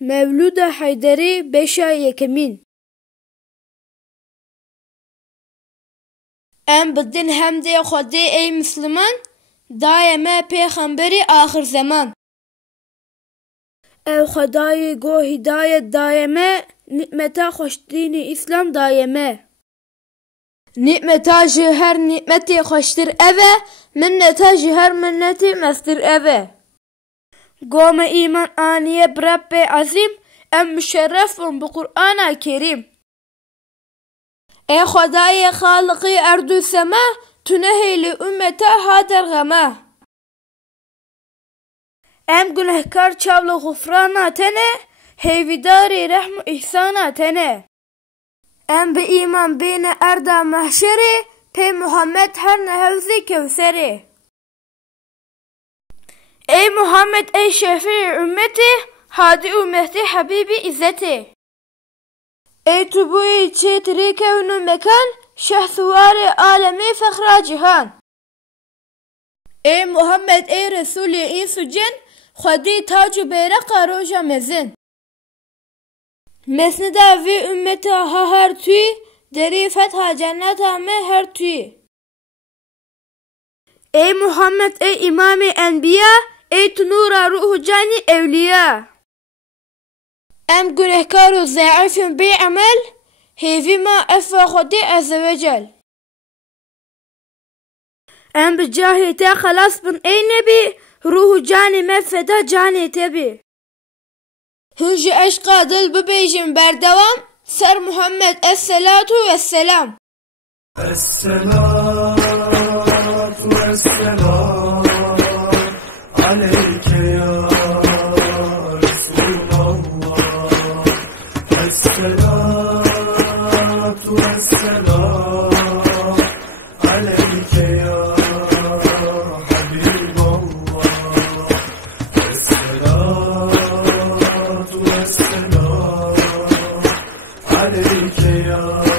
Mevlud Hayderi 5 yekemin. Em bidin hemdê Xwedê ey Müslüman, dayê me pêxemberî axir zeman. Ew Xwedayê got hidayet dayê me, nimeta xweşdînê İslam dayê me. Nimeta ji her nimetê xweştir ev e, minneta ji her minnetê mestir ev e. Got me îman aniye bi Rebbê ezîm, em müşerref bûn bi Qur'ana Kerîm. Ey Xwedayê xaliqî erd û sema, tu nehêlî ümmeta ha derxema. Em gunehkar çavla gufrana tene, hêvîdarê rehm û îhsana tene. Em bi îman bêne erda mehşerê, pê Muhammed herne hewzê Kewserê. Ey Muhammed ey şefî ümmetê, hadî û mehdî hebîbî İzzetê. Ey tu bûyî çêtirî kevn û mekan, şehsuwarê alemê fexra cîhan. Ey Muhammed ey Resûlê îns û cin, Xwedî tac û beyreqa roja mezin. Mesnida vê ümmeta ha her tuyî, derî fetha cenneta me her tuyî. Ey Muhammed ey İmamê Enbiya, ey tu nûra ruh û canî evliya. Em gunehkar û zeîfên bê emel, hêvî ma effa Xwedê Ezzewecel. Em bi cahê te xelas bin ey Nebî, ruh û canê me feda canê te bê. Hûn ji eşqa dil bibêjin berdewam, ser Muhammed esselatu vesselam. Esselatu vesselam aleyke ya Resulallah. Esselatu vesselam aleyke ya Habiballah. Esselatu vesselam aleyke ya